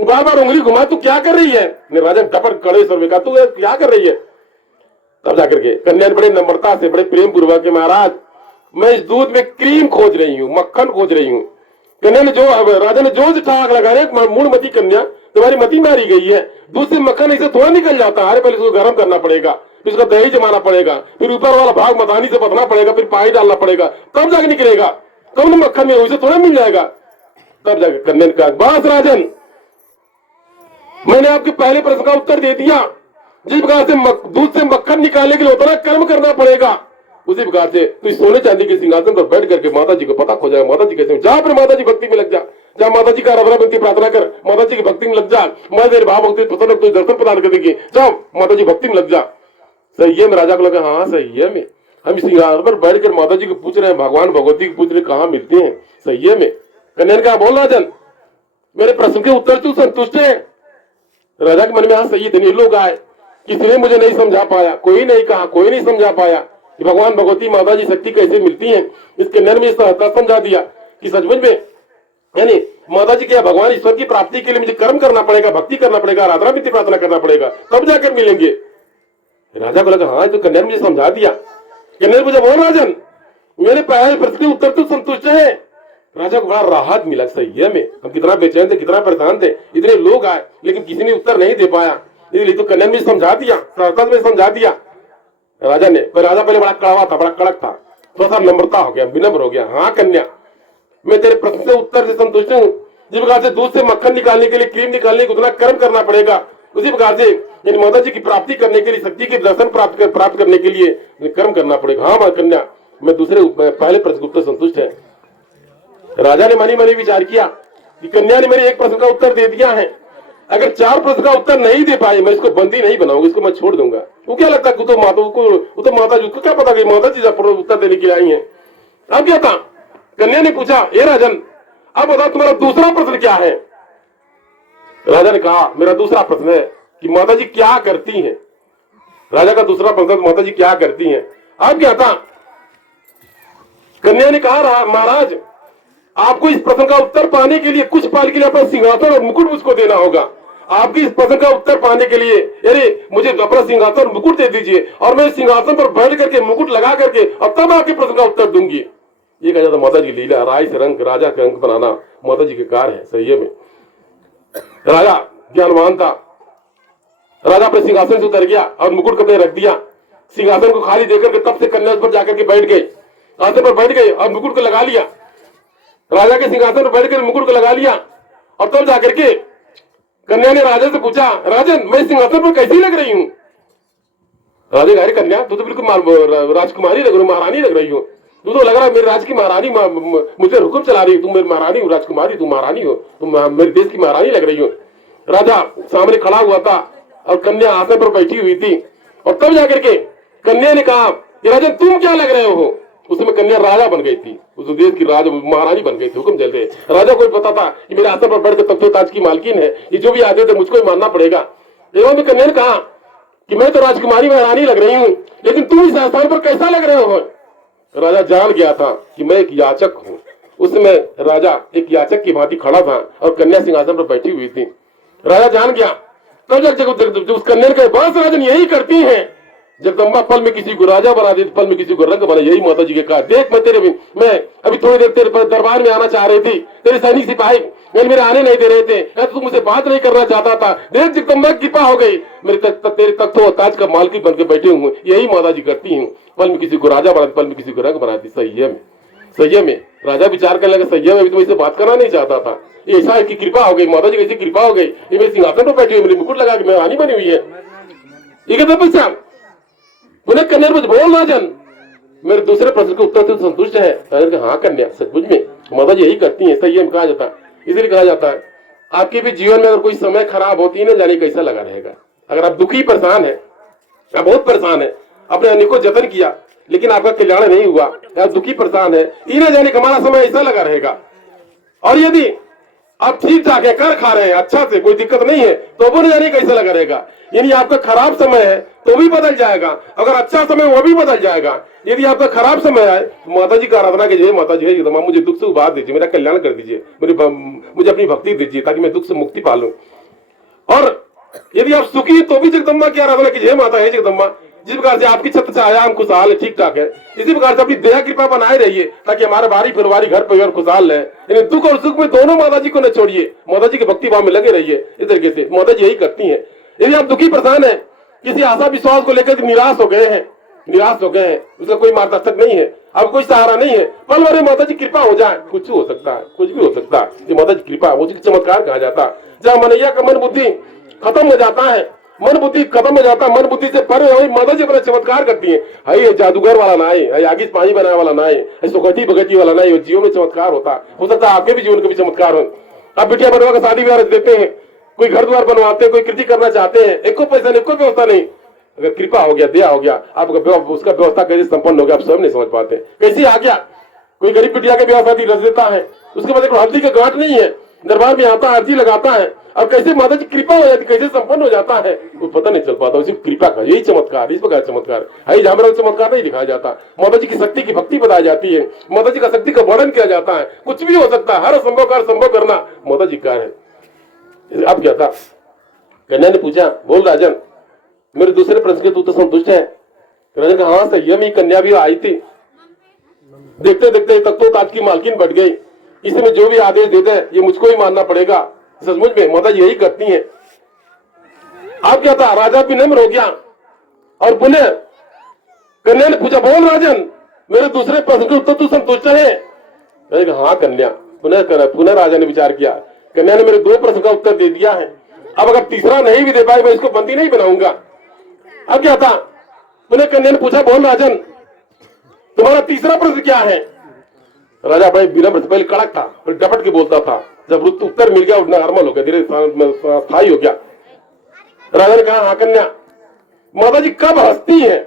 बार बार उंगली घुमा, तू क्या कर रही है? राजा टपक कड़े स्वर में कहा, तू क्या कर रही है? तब जाकर के कन्या ने बड़े नम्रता से, बड़े प्रेम पूर्वक के, महाराज मैं इस दूध में क्रीम खोज रही हूँ, मक्खन खोज रही हूँ। कन्या ने राजा ने जोर से ठाक लगा रहे, मूढ़मती कन्या, तुम्हारी मती मारी गई है, दूध से मक्खन ऐसे थोड़ा निकल जाता है। अरे पहले इसको गर्म करना पड़ेगा, फिर इसका दही जमाना पड़ेगा, फिर ऊपर वाला भाग मदानी से बदना पड़ेगा, फिर पानी डालना पड़ेगा, तब जाके निकलेगा, तब ना मक्खन में उसे थोड़ा मिल जाएगा। तब जाके कन्या ने कहा, बस राजन, मैंने आपके पहले प्रश्न का उत्तर दे दिया। जिस प्रकार से दूध से मक्खन निकालने के लिए उतना कर्म करना पड़ेगा, उसी प्रकार से तू सोने चांदी के सिंहासन पर बैठ करके माता जी को पता खो जाए, माता जी कैसे, जहां पर माता जी भक्ति में लग जा, जहां माता जी का आराधना भक्ति प्रार्थना कर, माता जी की भक्ति में लग जा, मैं तेरे भाव भक्ति प्रसन्न तुझे दर्शन प्रदान कर देगी, जाओ माता जी भक्ति में लग जा। सही है में राजा को लगा, हाँ सही है में, हम सिंहासन पर बैठ कर माता जी को पूछ रहे हैं, भगवान भगवती को पूछ रहे कहाँ मिलते हैं। सही है में। कन्या ने कहा, बोल राजन, मेरे प्रश्न के उत्तर तू संतुष्ट है? राजा के मन में, हाँ सही है। धनी लोग आए, किसी ने मुझे नहीं समझा पाया, कोई नहीं कहा, कोई नहीं समझा पाया कि भगवान भगवती माता जी शक्ति कैसे मिलती है। इस कन्या ने समझा दिया कि सचमुच में यानी माता जी क्या, भगवान ईश्वर की प्राप्ति के लिए मुझे कर्म करना पड़ेगा, भक्ति करना पड़ेगा, आराधना विधि प्रार्थना करना पड़ेगा, तब जाकर मिलेंगे। राजा को लगा, हाँ तो कन्या ने मुझे समझा दिया। कन्या ने मुझे, बोल राजन, मेरे पहले प्रश्न के उत्तर तो संतुष्ट है? राजा को बड़ा राहत मिला। सही है में, हम कितना बेचैन थे, कितना परेशान थे, इतने लोग आए लेकिन किसी ने उत्तर नहीं दे पाया, इसलिए तो कन्या ने मुझे समझा दिया, सरलता में समझा दिया राजा ने। पर राजा पहले बड़ा कड़वा था, बड़ा कड़क था, थोड़ा सा नम्रता हो गया, विनम्र हो गया। हाँ कन्या, मैं तेरे प्रश्न से उत्तर से संतुष्ट हूँ। जिस प्रकार से दूध से मक्खन निकालने के लिए, क्रीम निकालने के उतना कर्म करना पड़ेगा, उसी प्रकार से माता जी की प्राप्ति करने के लिए, शक्ति के दर्शन प्राप्त करने के लिए कर्म करना पड़ेगा। हाँ मां कन्या, मैं पहले प्रश्न उत्तर संतुष्ट है। राजा ने मनी मनी विचार किया कि कन्या ने मेरे एक प्रश्न का उत्तर दे दिया है, अगर 4 प्रश्न का उत्तर नहीं दे पाई, मैं इसको बंदी नहीं बनाऊंगा, इसको मैं छोड़ दूंगा। वो क्या लगता है, वो तो माता जी को क्या पता कि माता जी उत्तर देने के लिए आई है। अब क्या था, कन्या ने पूछा, ए राजन, अब बताओ तुम्हारा दूसरा प्रश्न क्या है? राजा ने कहा, मेरा दूसरा प्रश्न है कि माता जी क्या करती हैं। राजा का दूसरा प्रश्न, माता जी क्या करती हैं। अब क्या था, कन्या ने कहा, महाराज आपको इस प्रश्न का उत्तर पाने के लिए कुछ पल के लिए अपना सिंहासन और मुकुट मुझको देना होगा। आपकी इस प्रश्न का उत्तर पाने के लिए अरे मुझे अपना सिंहासन और मुकुट दे दीजिए, और मैं सिंहासन पर बैठ करके मुकुट लगा करके और तब आपके प्रश्न का उत्तर दूंगी। ये कहा जाता माता जी की लीला, राय से रंग राजा के अंक बनाना माता जी के कार्य है। सही में राजा ज्ञानवान था। राजा अपने सिंहासन से उतर गया और मुकुट कपड़े रख दिया, सिंहासन को खाली देकर के तब से कन्या पर जाकर के बैठ गए, आसन पर बैठ गए और मुकुट को लगा लिया। राजा के सिंहासन पर बैठकर मुकुट को लगा लिया और तब जाकर के कन्या ने राजा से पूछा, राजन मैं सिंहासन पर कैसी लग रही हूँ? राजा कह रहे, कन्या तू तो बिल्कुल राजकुमारी लग रही हो, महारानी लग रही हो, तू तो लग रहा है मेरी राज की महारानी, मुझे हुक्म चला रही हो, तुम मेरी महारानी हो, राजकुमारी तुम महारानी हो, तुम मेरे देश की महारानी लग रही हो। राजा सामने खड़ा हुआ था और कन्या आसन पर बैठी हुई थी, और तब जाकर के कन्या ने कहा, राजन तुम क्या लग रहे हो? उस समय कन्या राजा बन गई थी, उस देश की राज महारानी बन गई थी, हुक्म चल गए। राजा को पता था कि मेरे आसन पर बैठकर तख्तो ताज की मालकिन है, ये जो भी आते थे मुझको ही मानना पड़ेगा। एवं कन्या ने कहा कि मैं तो राजकुमारी महारानी लग रही हूँ, लेकिन तुम इस स्थान पर कैसा लग रहे हो? राजा जान गया था कि मैं एक याचक हूँ। उस समय राजा एक याचक की भांति खड़ा था और कन्या सिंहासन पर बैठी हुई थी। राजा जान गया। तब जब उस कन्या ने बस राजन यही करती है, जगदम्बा पल में किसी को राजा बना दे, पल में किसी को रंग बना, यही माता जी के कहा। देख मैं अभी थोड़ी देर तेरे दरबार में आना चाह रही थी, तेरे सैनिक सिपाही मेरे आने नहीं दे रहे थे, तू मुझसे बात नहीं करना चाहता था, देख जगदम्बा की कृपा हो गई, तेरे तख्तों ताज का मालकी बन के बैठे हूँ। यही माता जी करती हूँ, पल में किसी को राजा बना, पल में किसी को रंग बनाती। सही में राजा विचार करने लगा, सही में तो इससे बात करना नहीं चाहता था, ऐसा है कि कृपा हो गई, माता जी कैसी कृपा हो गई, ये मेरे सिंहासन पर बैठी हुई, मेरी मुकुट लगा के मैं रानी बनी हुई है। उन्हें कन्या कुछ बोल राजन, मेरे दूसरे प्रश्न के उत्तर से संतुष्ट है? हाँ कन्या, सचमुच में माता जी यही करती है। सही में कहा जाता है, इसलिए कहा जाता है आपके भी जीवन में अगर कोई समय खराब होती है ना, जाने कैसा लगा रहेगा। अगर आप दुखी परेशान है, आप बहुत परेशान है, अपने अनेकों जतन किया लेकिन आपका कल्याण नहीं हुआ, आप दुखी परेशान है, इन्हें जाने हमारा समय ऐसा लगा रहेगा। और यदि आप ठीक ठाक है, कर खा रहे हैं अच्छा से, कोई दिक्कत नहीं है, तो वो नहीं जाने कैसे लगा रहेगा। यानी आपका खराब समय है तो भी बदल जाएगा, अगर अच्छा समय वो भी बदल जाएगा। यदि आपका खराब समय है तो माता जी का आराधना कीजिए, माता जी हे जगदम्बा मुझे दुख से उबार दीजिए, मेरा कल्याण कर दीजिए, मुझे अपनी भक्ति दीजिए ताकि मैं दुख से मुक्ति पा लूं। और यदि आप सुखी हैं तो भी जगदम्बा की आराधना कीजिए, माता है जगदम्बा जिस प्रकार से आपकी छत्र छाया हम खुशहाल है, ठीक ठाक है, इसी प्रकार से अपनी दया कृपा बनाए रहिए ताकि हमारे बारी परिवारी घर परिवार खुशहाल है। यानी दुख और सुख में दोनों माता जी को न छोड़िए, माता जी के भक्ति भाव में लगे रहिए। इस तरीके से माता जी यही करती है। यदि आप दुखी परेशान है, किसी आशा विश्वास को लेकर निराश हो गए हैं, उसका कोई मार्गदर्शक नहीं है, अब कोई सहारा नहीं है, पल भर में माता जी कृपा हो जाए, कुछ हो सकता है, कुछ भी हो सकता है। ये माता जी कृपा, वो चमत्कार कहा जाता है। जहाँ मनैया का मन बुद्धि खत्म हो जाता है, मन बुद्धि खत्म हो जाता है, मन बुद्धि से परे वही माता जी अपना चमत्कार करती है। हाई जादूगर वाला ना है, आगे पानी बनाने वाला ना है, सुखती भगती वाला ना है, जीवन में चमत्कार होता है। हो सकता है आपके भी जीवन का भी चमत्कार हो। आप बिटिया बनवा का शादी ब्याह देते हैं, कोई घर द्वार बनवाते हैं, कोई कृति करना चाहते हैं, एको पैसा नहीं, कोई व्यवस्था नहीं, अगर कृपा हो गया, दया हो गया, आपका उसका व्यवस्था कैसे संपन्न हो गया आप स्वयं नहीं समझ पाते। कैसे आ गया, कोई गरीब बिटिया के ब्याह शादी रच देता है, उसके बाद हल्दी का गांठ नहीं है, दरबार में आता है, आरती लगाता है, अब कैसे माता की कृपा हो जाती, कैसे संपन्न हो जाता है, वो पता नहीं चल पाता। उसी कृपा का यही चमत्कार, इस प्रकार चमत्कार है, जहां पर चमत्कार नहीं दिखाया जाता। माता जी की शक्ति की भक्ति बताई जाती है, माता जी का शक्ति का वर्णन किया जाता है। कुछ भी हो सकता है, हर संभव कार्य संभव करना माता जी का है। अब क्या था, कन्या ने पूछा, बोल राजन मेरे दूसरे प्रश्न के तू तो संतुष्ट है? राजन कहा हाँ सही है, मेरी कन्या भी आई थी, देखते देखते तक तो ताज की मालकिन बढ़ गई, इसमें जो भी आदेश देते हैं ये मुझको ही मानना पड़ेगा। सचमुच में माता जी यही करती हैं। अब क्या था, राजा भी नम्र हो गया और पुनः कन्या ने पूछा, बोल राजन मेरे दूसरे प्रश्न के उत्तर तू संतुष्ट है? हाँ कन्या। पुनः राजा ने विचार किया, कन्या ने मेरे दो प्रश्न का उत्तर दे दिया है, अब अगर तीसरा नहीं भी दे पाए मैं इसको बंदी नहीं बनाऊंगा। अब क्या था, पुनः कन्या ने पूछा, बोल राजन तुम्हारा तीसरा प्रश्न क्या है? राजा भाई विनम्र, पहले कड़क था, फिर डपट के बोलता था, जब उत्तर मिल गया नॉर्मल हो गया, धीरे स्थायी हो गया। राजा ने कहा, हाँ कन्या, माता जी कब हंसती है